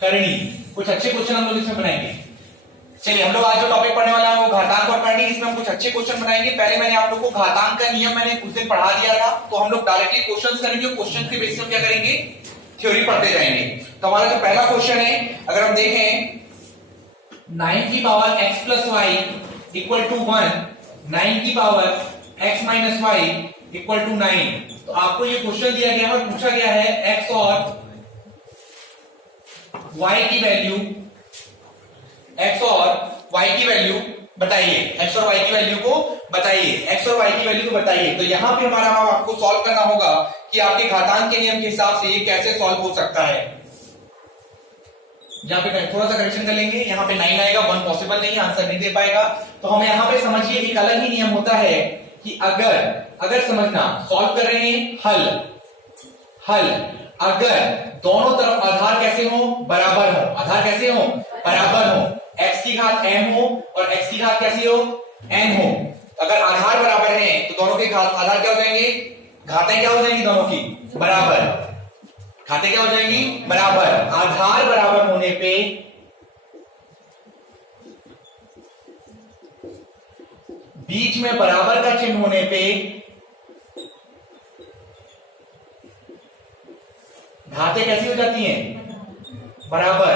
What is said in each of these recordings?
करनी। कुछ अच्छे क्वेश्चन हम लोग इसमें बनाएंगे। चलिए हम लोग आज जो टॉपिक पढ़ने वाला है वो घातांक और करनी। इसमें हम कुछ अच्छे क्वेश्चन बनाएंगे। पहले मैंने आप लोग को घातांक का नियम मैंने उस दिन पढ़ा दिया था, तो हम लोग डायरेक्टली क्वेश्चंस करेंगे। क्वेश्चन के बेसिस पे क्या करेंगे, थ्योरी पढ़ते जाएंगे। तो हमारा जो पहला क्वेश्चन है, अगर हम देखें 9 की power x plus y equal to 1, 9 की power x minus y equal to 9। तो आपको ये क्वेश्चन दिया गया है और पूछा गया है x और y की वैल्यू, x और y की वैल्यू बताइए। x और y की वैल्यू को बताइए, x और y की वैल्यू को बताइए। तो यहां पे हमारा आपको सॉल्व करना होगा कि आपके घातांक के नियम के हिसाब से ये कैसे सॉल्व हो सकता है। यहाँ पे थोड़ा सा करेक्शन कर लेंगे, यहाँ पे 9 आएगा, 1 पॉसिबल नहीं, आंसर नहीं दे पाएगा। तो हमें यहाँ पे समझिए एक अलग ही नियम होता है कि अगर समझना, सॉल्व कर रहे हैं, हल अगर दोनों तरफ आधार कैसे हो, बराबर हो। आधार कैसे हो, बराबर हो। x की घात m हो और x की घात कैसी हो, n हो। अगर आधार बराबर है तो दोनों के घात आधार क्या हो जाएंगे, घातें क्या हो जाएंगी, दोनों की बराबर। घातें क्या हो जाएंगी, बराबर। आधार बराबर होने पे बीच में बराबर का चिन्ह होने पे घातें कैसी हो जाती हैं, बराबर।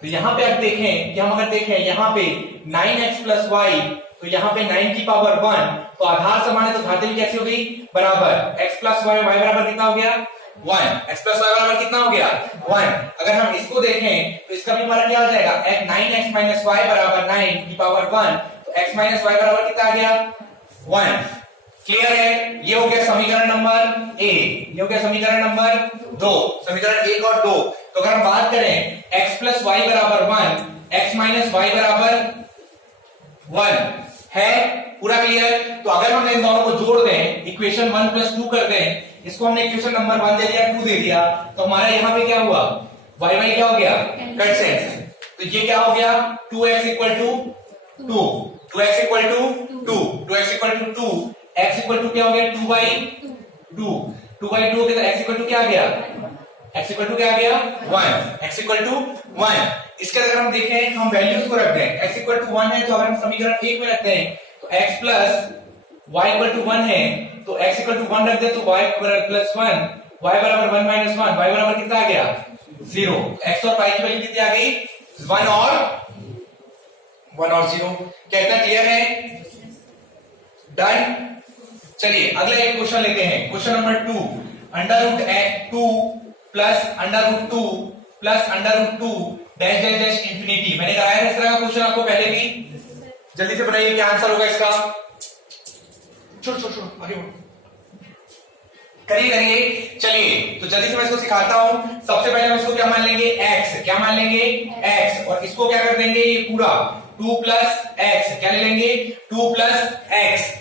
तो यहां पे आप देखें कि हम अगर देखें यहां पे 9x प्लस वाई, तो यहां पे 9 की पावर 1, तो आधार समान है तो घातें भी कैसी हो गई, बराबर। x प्लस वाई, वाई बराबर कितना हो गया, 1। x प्लस वाई बराबर कितना हो गया, 1। अगर हम इसको देखें तो इसका भी हमारा क्या हो जाएगा, 9x माइनस वाई बराबर 9 की पावर 1, तो x माइनस वाई बराबर कितना आ गया, 1। क्लियर है। ये हो गया समीकरण नंबर ए, ये हो गया समीकरण नंबर 2, समीकरण 1 और 2। तो अगर हम बात करें x प्लस वाई बराबर 1, x माइनस वाई बराबर 1 है, पूरा क्लियर। तो अगर हम इन दोनों को जोड़ दें, इक्वेशन 1 प्लस 2 कर दें, इसको हमने इक्वेशन नंबर 1 दे दिया, 2 दे दिया, तो हमारा यहाँ पे क्या हुआ, y y क्या हो गया, कैंसिल। तो ये क्या हो गया, 2x equal to 2, 2x equal to 2, 2x equal to 2, x equal to क्या हो गया, 2/2, 2/2 के x इक्वल टू क्या आ गया, x इक्वल टू क्या आ गया, 1, x इक्वल टू 1। इसके अगर हम देखें, हम वैल्यूज को रख दें, x इक्वल टू 1 है तो अगर हम समीकरण 1 में रखते हैं तो x plus y equal to 1 है, तो x इक्वल टू 1 रख दे तो y प्लस 1, y बराबर 1 माइनस 1, y बराबर कितना आ गया, 0। x और y की वैल्यू कितनी आ गई, 1 और 0। क्या इतना क्लियर है, डन। चलिए अगला एक क्वेश्चन लेते हैं, question number 2, under root 2 plus under root 2 plus under root 2 dash dash dash infinity. मैंने कराया था इस तरह का क्वेश्चन आपको पहले भी, जल्दी से बताइए क्या आंसर होगा इसका। छोड़ छोड़ छोड़ आगे बढ़ो, करिए करिए। चलिए तो जल्दी से मैं इसको सिखाता हूं। सबसे पहले हम इसको क्या मान लेंगे, x। क्या मान लेंगे, x। और इसको क्या कर देंगे, ये पूरा 2 प्लस x, क्या ले लेंगे, 2 प्लस x,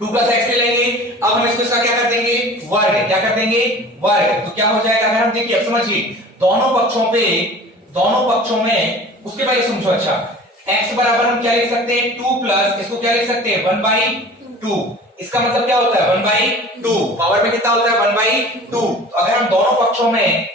2 प्लस एक्स ले लेंगे। अब हम इसको इसका क्या कर देंगे, वर्ग। क्या कर देंगे, वर्ग। तो क्या हो जाएगा, अगर हम देखिए, अब समझिए दोनों पक्षों में उसके पहले समझो। अच्छा, x बराबर हम क्या लिख सकते हैं, 2 प्लस इसको क्या लिख सकते हैं, 1/2। इसका मतलब क्या होता है, 1/2। पावर में कितना होता है, 1/2। तो अगर हम दोनों पक्षों में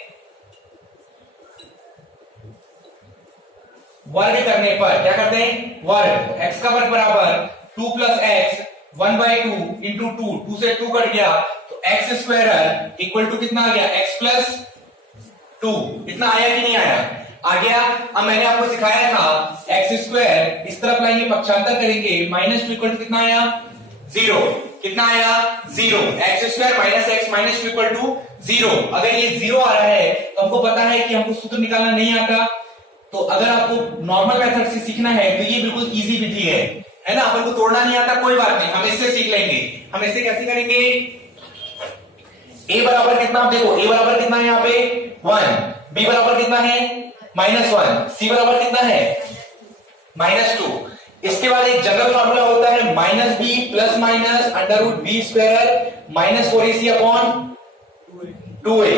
वर्ग करने पर क्या करते हैं, वर्ग। x का वर्ग बराबर 2 प्लस एक्स 1/2 इंटू 2 से 2 कट गया तो एक्स स्क्वायर इक्वल टू कितना आ गया, x प्लस 2। इतना आया कि नहीं आया, आ गया। अब मैंने आपको सिखाया था एक्स स्क्वायर इस तरफ लाएंगे, पक्षांतर करेंगे, -2 इक्वल टू कितना आया, 0। कितना आया, 0। X square minus x minus 2 equal to 0। अगर ये 0 आ रहा है तो हमको पता है कि हमको सूत्र निकालना नहीं आता। तो अगर आपको नॉर्मल मेथड से सीखना है तो ये बिल्कुल इजी विधि है ना। अपन को तोड़ना नहीं आता, कोई बात नहीं, हम इससे सीख लेंगे। हम इससे कैसे करेंगे, a बराबर कितना, देखो a बराबर कितना है यहाँ पे 1, b बराबर कितना है -1, c बराबर कितना है -2। इसके बाद एक जनरल फॉर्मूला होता है -b plus minus under root b square -4ac upon 2a।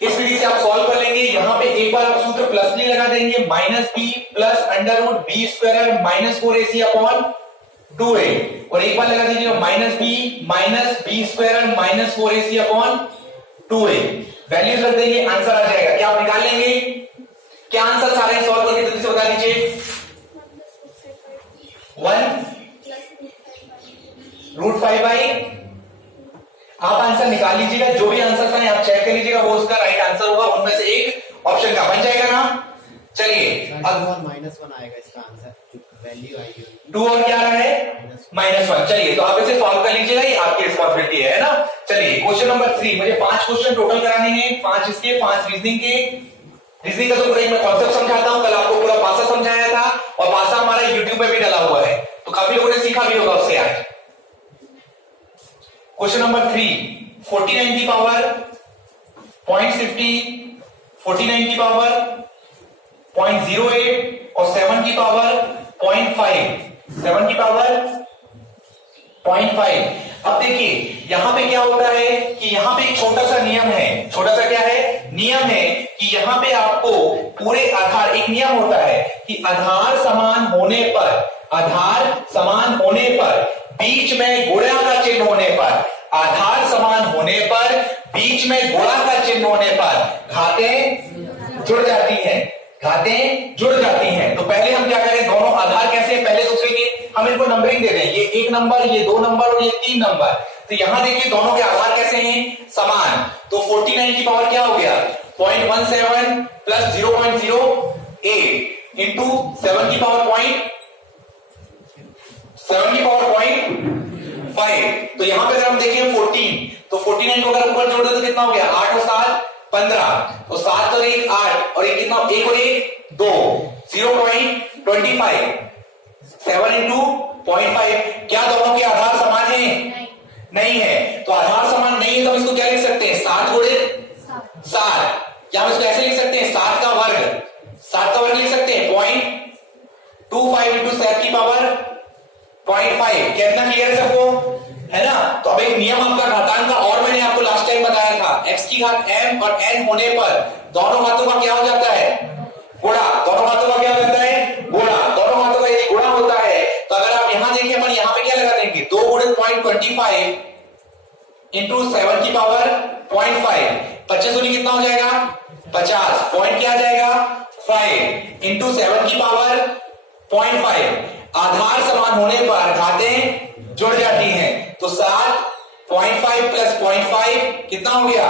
इस विधि से आप सॉल्व कर लेंगे। यहां पे एक बार आप सूत्र प्लस नहीं लगा देंगे, -b plus under root b square -4ac upon 2a और एक बार लगा दीजिए minus b square minus 4ac upon 2a। Values रख देंगे, आंसर आ जाएगा। क्या आप निकाल लेंगे? क्या आंसर सारे सॉल्व करके जल्दी से बता दीजिए। 1√5 आप आंसर निकाल लीजिएगा। जो भी आंसर था आप चेक कर लीजिएगा, वो उसका राइट आंसर होगा। उनमें से एक ऑप्शन का बन जाएगा ना। चलिए अब -1 आएगा इसका आंसर, वैल्यू आएगी 2 और क्या आ रहा है -1। चलिए तो आप इसे सॉल्व कर लीजिएगा, ये आपकी रिस्पॉन्सिबिलिटी है ना। चलिए क्वेश्चन नंबर 3, मुझे 5 क्वेश्चन टोटल कराने हैं, 5 इसके 5 रीजनिंग के। रीजनिंग का तो पूरा मैं कॉन्सेप्ट समझाता हूं, कल आपको पूरा पासा समझाया था और पासा हमारा यूट्यूब पे भी डाला हुआ है, तो काफी लोगों ने सीखा भी होगा उससे आज। क्वेश्चन नंबर 3, 49 की पावर 0.50, 49 की पावर 0.08 और 7 की पावर 0.5, 7 की पावर 0.5। अब देखिए यहां पे क्या होता है कि यहां पे एक छोटा सा नियम है। छोटा सा क्या है? नियम है कि यहां पे आपको पूरे आधार, एक नियम होता है कि आधार समान होने पर बीच में गुणा का चिन्ह होने पर, आधार समान होने पर बीच में गुणा का चिन्ह होने पर घातें जुड़ जाती हैं, घातें जुड़ जाती हैं। तो पहले हम क्या करें, दोनों आधार कैसे पहले दूसरे के हम इनको नंबरिंग दे दें, ये 1 नंबर, ये 2 नंबर और ये 3 नंबर। तो यहां देखिए दोनों के आधार कैसे हैं? समान। तो 49 की पावर क्या हो गया? 0.17 प्लस 0.08 इंटू 7 की पावर 0.5। तो यहां पे अगर हम देखें 14, तो 49 को अगर ऊपर जोड़ दे तो कितना हो गया? 8 और 7 15, तो 7 और 1 8 और 1 कितना? 1 और 1 2, 0.25, 7 इंटू 0.5। क्या दोनों के आधार समान है? नहीं है। तो आधार समान नहीं है तो हम इसको क्या लिख सकते हैं? 7 गुणे 7, या हम इसको ऐसे लिख सकते हैं 7 का वर्ग, 7 का वर्ग लिख सकते हैं 0.25 इंटू 7 की पावर 0.5। कितना क्लियर है सबको? है ना। तो अब एक नियम आपका घातांक का और मैंने आपको लास्ट टाइम बताया था, x की घात m और n होने पर दोनों घातों का क्या हो जाता है? गुणा। दोनों घातों का क्या हो जाता है? गुणा। दोनों घातों का यदि गुणा होता है तो अगर आप यहां देखें, अपन यहां पे क्या लगा देंगे? 2 गुणे 0.25 इंटू 7 की पावर 0.5, 25 दूनी कितना हो जाएगा? 50। पॉइंट क्या आ जाएगा? 5 इंटू 7 की पावर 0.5। आधार समान होने पर घातें जुड़ जाती हैं, तो 7.5 प्लस 0.5 कितना हो गया?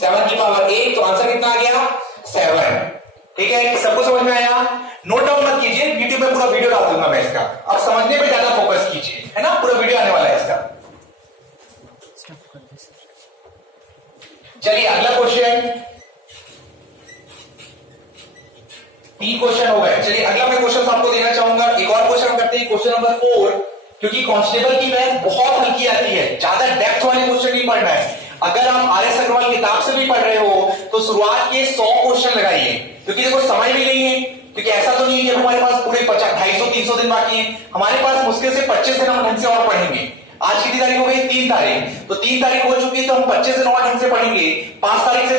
7 की पावर 1। तो आंसर कितना आ गया? 7। ठीक है, सबको समझ में आया? नोट डाउन मत कीजिए, यूट्यूब में पूरा वीडियो डाल दूंगा मैं इसका, अब समझने पे ज्यादा फोकस कीजिए, है ना। पूरा वीडियो आने वाला है इसका। चलिए अगला क्वेश्चन, 3 क्वेश्चन हो गए। चलिए अगला मैं क्वेश्चन आपको देना चाहूंगा। एक और क्वेश्चन करते हैं, क्वेश्चन नंबर 4, क्योंकि कांस्टेबल की मैथ बहुत हल्की आती है, ज्यादा डेप्थ वाले क्वेश्चन नहीं पढ़ना है। अगर आप आर एस अग्रवाल किताब से भी पढ़ रहे हो तो शुरुआत के 100 क्वेश्चन लगाइए, क्योंकि देखो समय भी नहीं है, क्योंकि ऐसा तो नहीं है कि हमारे पास पूरे 250-300 दिन बाकी है। हमारे पास मुश्किल से 25 दिन हम ढंग से और पढ़ेंगे। आज कितनी तारीख हो गई? 3 तारीख। तो 3 तारीख हो चुकी है, तो हम 25 दिन और ढंग से पढ़ेंगे। 5 तारीख से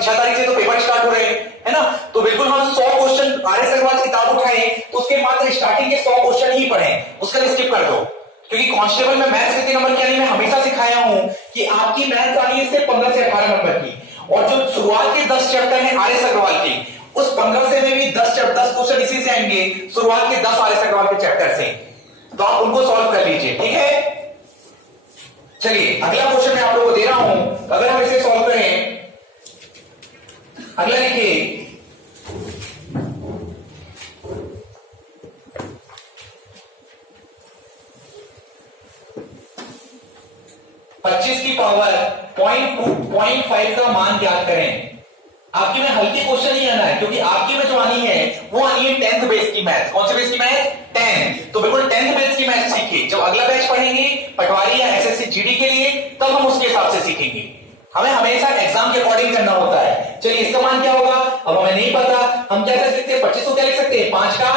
6 तारीख से तो पेपर स्टार्ट हो रहे हैं, है ना। तो बिल्कुल हम 100 क्वेश्चन आर एस अग्रवाल किताब उठाएं तो उसके मात्र स्टार्टिंग के 100 क्वेश्चन ही पढ़ें, उसका स्किप कर दो। क्योंकि कांस्टेबल में मैथ्स कितने नंबर की आनी, मैं हमेशा सिखाया हूं कि आपकी मैथ्स आनी है सिर्फ 15 से 18 नंबर की, और जो शुरुआत के 10 चैप्टर हैं आर एस अग्रवाल की, उस 15 से में भी 10 क्वेश्चन इसी से आएंगे, शुरुआत के 10 आर एस अग्रवाल के चैप्टर से। तो आप उनको सॉल्व कर लीजिए, ठीक है। चलिए अगला क्वेश्चन मैं आप लोगों को दे रहा हूं, अगर हम इसे सॉल्व करें, अगला लिखिए, पच्चीस की पावर 0.5 का मान ज्ञात करें। आपकी में हल्की क्वेश्चन नहीं आना है, क्योंकि आपकी में जो आनी है वो आनी है 10th बेस की मैथ। कौन से बेस की मैथ? 10। तो बिल्कुल 10th बेस की मैथ सीखिए। जब अगला बैच पढ़ेंगे पटवारी या एसएससी जीडी के लिए, तब हम उसके हिसाब से सीखेंगे। हमें हमेशा एग्जाम के अकॉर्डिंग करना होता है। चलिए इसका मान क्या होगा? अब हमें नहीं पता, हम क्या कर सकते हैं? 25 को क्या लिख सकते हैं? 5 का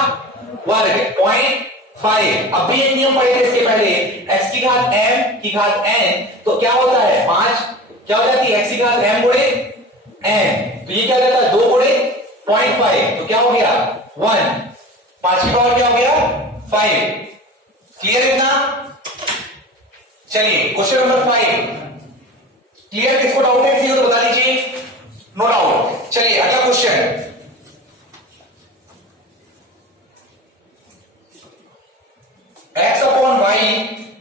वर्ग 0.5। अब भी एक नियम पढ़े थे इसके पहले, x की घात m की घात n, तो क्या होता है? 5 क्या हो जाती है? x की घात m गुणे n, तो ये क्या हो जाता है? 2 गुणे 0.5, तो क्या हो गया? 1। 5 की पावर क्या हो गया? 5। क्लियर इतना? चलिए क्वेश्चन नंबर 5 क्लियर? किसको डाउट है? किसी को तो बता दीजिए। No doubt. चलिए अगला क्वेश्चन, x अपॉन वाई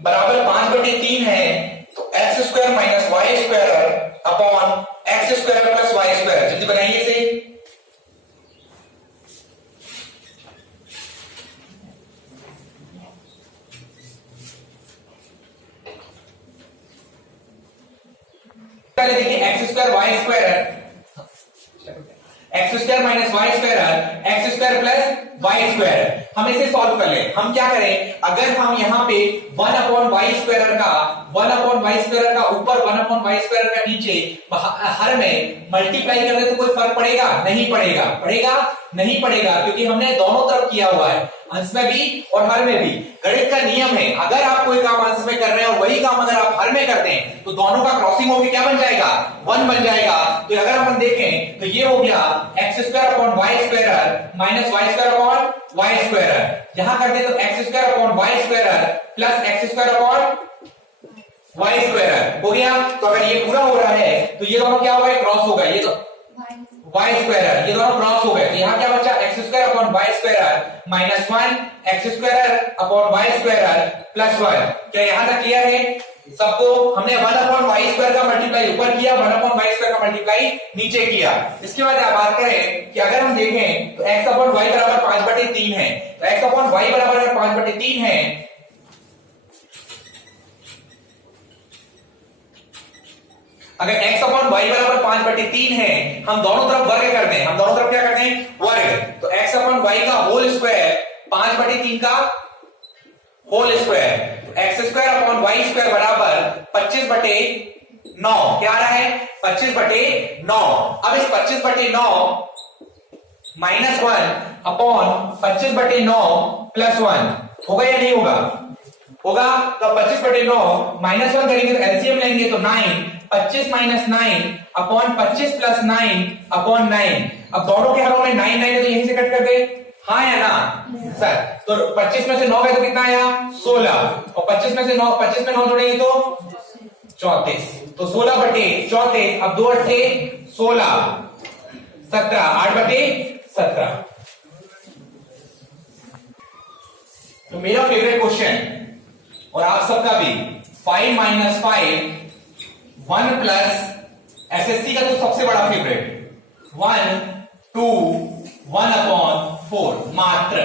बराबर 5/3 है, तो x square minus y square upon x square plus y square. जल्दी बनाइए इसे। पहले देखिए x square y square, x square minus y square, x square plus y square. हम इसे सॉल्व कर ले। हम क्या करें, अगर हम यहां पे 1 अपॉन वाई स्क्वायर का 1 अपॉन वाई स्क्वायर का ऊपर 1 अपॉन वाई स्क्वायर का नीचे हर में मल्टीप्लाई कर दे तो कोई फर्क पड़ेगा? नहीं पड़ेगा। पड़ेगा? नहीं पड़ेगा, क्योंकि हमने दोनों तरफ किया हुआ है, अंश में भी और हर में भी। गणित का नियम है, अगर आप कोई काम अंश में कर रहे हैं और वही काम अगर आप हर में करते हैं तो दोनों का क्रॉसिंग होकर क्या बन जाएगा? 1 बन जाएगा। तो अगर हम देखें तो ये हो गया x square upon y square minus y square upon y square. यहां कर दे तो x square upon y square plus x square upon y square हो गया। तो अगर ये पूरा हो रहा है तो ये दोनों क्या होगा? क्रॉस होगा। ये तो वाई स्क्वायर, ये दोनों क्रॉस हो गए। तो यहाँ क्या बचा? X square upon y square minus 1 x square upon y square plus 1। क्या यहाँ तक क्लियर है सबको? हमने 1 अपॉन वाई स्क्वायर का मल्टीप्लाई ऊपर किया, 1 अपॉन वाई स्क्वायर का मल्टीप्लाई नीचे किया। इसके बाद आप बात करें कि अगर हम देखें तो एक्स अपॉन वाई बराबर 5/3 है, तो एक्स अपॉन वाई बराबर 5/3 है, अगर x अपॉन वाई बराबर 5/3 है, हम दोनों तरफ वर्ग करते हैं। हम दोनों तरफ क्या करते हैं? वर्ग। तो x अपॉन वाई का होल स्क्वायर 5/3 का होल स्क्वायर, तो x square upon y square बराबर 25/9। क्या आ रहा है? 25/9। अब इस 25/9 माइनस 1 अपॉन 25/9 प्लस 1 होगा या नहीं होगा? होगा। तो 25/9 माइनस 1 करेंगे तो एलसीएम लेंगे तो 9, 25 माइनस 9 अपॉन 25 प्लस 9 अपॉन 9। अब दोनों के हरों में 9 9 है तो यहीं से कट कर दे, हाँ या ना सर? तो 25 में से 9 गए तो कितना आया? 16। और 25 में 9 जोड़ेंगे तो 34। तो 16/34। अब 2 8 16, 17, 8/17। तो मेरा फेवरेट क्वेश्चन और आप सबका भी 5 माइनस 5 1 प्लस एसएससी का तो सबसे बड़ा फेवरेट 1 2 1 अपॉन 4 मात्र।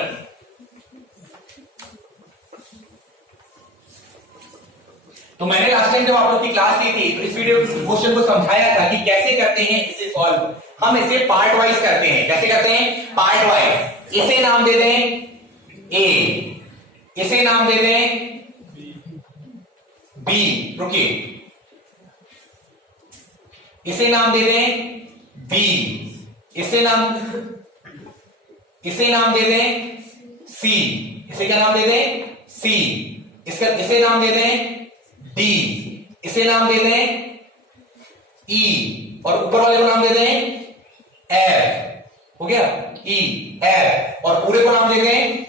तो मैंने लास्ट टाइम जब आप लोग की क्लास ली थी तो इस वीडियो क्वेश्चन को समझाया था कि कैसे करते हैं इसे सॉल्व। हम इसे पार्ट वाइज करते हैं। कैसे करते हैं? Part wise. इसे नाम दे दें ए, इसे नाम दे दें बी, रुकिए, इसे नाम दे दें बी, इसे नाम दे दें सी, इसे क्या नाम दे दें? सी। इसे नाम दे दें डी, इसे नाम दे दें ई, और ऊपर वाले को नाम दे दें एफ। हो गया? ई एफ, और पूरे को नाम दे दें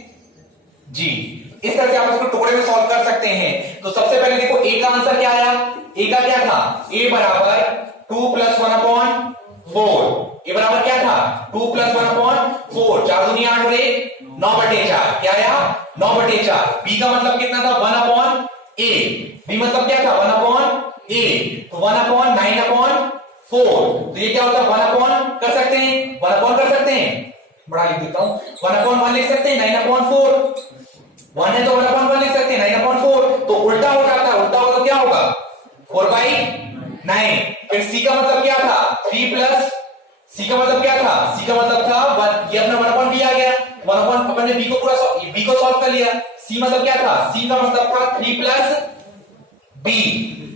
जी। इस तरह से आप इसको टुकड़े में सॉल्व कर सकते हैं। तो सबसे पहले देखो ए का आंसर क्या आया? ए का क्या था? ए बराबर 2 प्लस 1 अपॉन 4। ए बराबर क्या था? 2 प्लस 1 अपॉन 4। 4 दूनी 8 और 1 9/4। क्या आया? 9/4। बी का मतलब कितना था? 1 अपॉन ए। बी मतलब क्या था? 1 अपॉन ए। तो 1 अपॉन 9 अपॉन 4। तो ये क्या होता है? 1 अपॉन कर सकते हैं, 1 अपॉन कर सकते हैं, बड़ा लिख देता हूं, 1 अपॉन 1 लिख सकते हैं, 9 अपॉन 4। 1 है तो 1 अपॉन 1 लिख सकते हैं, 9 अपॉन 4। तो उल्टा हो जाता है, उल्टा होगा तो क्या होगा? 4/9। फिर सी का मतलब क्या था? 3 प्लस, सी का मतलब क्या था? सी का मतलब था 1, ये अपना 1 अपॉन बी आ गया। 1 अपॉन अपन ने बी को पूरा बी को सॉल्व कर लिया। सी मतलब क्या था? सी का मतलब था 3 प्लस बी।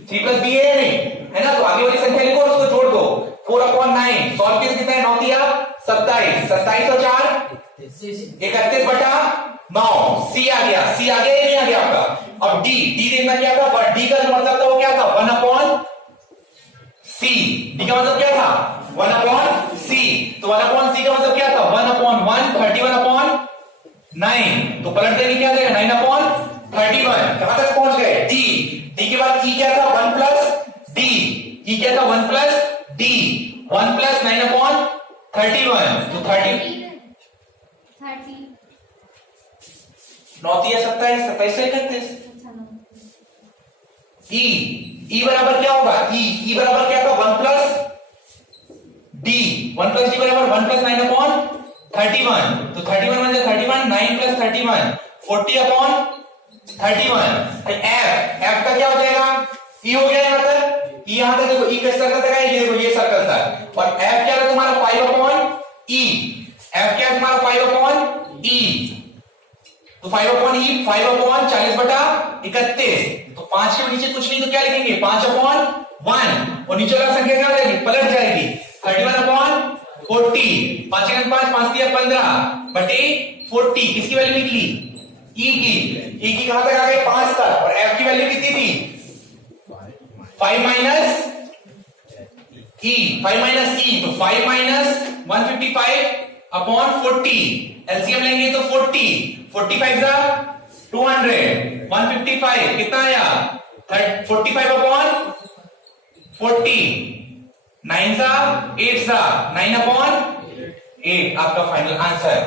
3 प्लस बी है या नहीं? है ना? तो आगे वाली संख्या लिखो और उसको जोड़ दो। 4/9 सॉल्व किया कितना है? 9 तिया 27, 27 और 4 31/9। सी आ गया। सी आ गया या नहीं आ गया आपका? अब डी, डी देखना क्या था? डी का जो मतलब था वो क्या था? 1 अपॉन सी। डी का मतलब क्या था? 1 अपॉन सी। तो 1 अपॉन सी का मतलब क्या था? 1 अपॉन 1, 31/9। तो पलट देंगे क्या देगा? 9 अपॉन 31 कहां तक पहुंच गए डी, डी के बाद ई क्या था 1 प्लस डी, ई क्या था 1 प्लस डी, 1 प्लस 9 अपॉन 31 तो 30 9 27 27 से 31 ई बराबर क्या होगा ई बराबर क्या था 1 प्लस डी, 1 प्लस डी बराबर 1 प्लस 9 अपॉन 31 तो 31 म्हणजे 31 9 प्लस 31 40 अपॉन 31 एफ का क्या हो जाएगा ई हो गया मतलब ई यहां तक देखो ई किस सर्कल तक है ये देखो ये सर्कल था और एफ क्या है तुम्हारा 5 अपॉन ई, एफ क्या है तुम्हारा 5 अपॉन ई तो 5 अपॉन ई 5 अपॉन 40 बटा 31 तो 5 के नीचे कुछ नहीं तो क्या लिखेंगे 5 अपॉन 1 और नीचे वाला संख्या क्या हो जाएगी पलट जाएगी 31 अपॉन 40 5 के 5 5 दिया 15 बटे 40 किसकी वैल्यू निकली ई की कहां तक आ गए 5 तक और एफ की वैल्यू कितनी थी 5 माइनस ई 5 माइनस ई तो 5 माइनस 155 अपॉन 40 एलसीएम लेंगे तो 45 जा 200 155 कितना आया 45 अपॉन 40 9 जा 8 जा 9 अपॉन 8 आपका फाइनल आंसर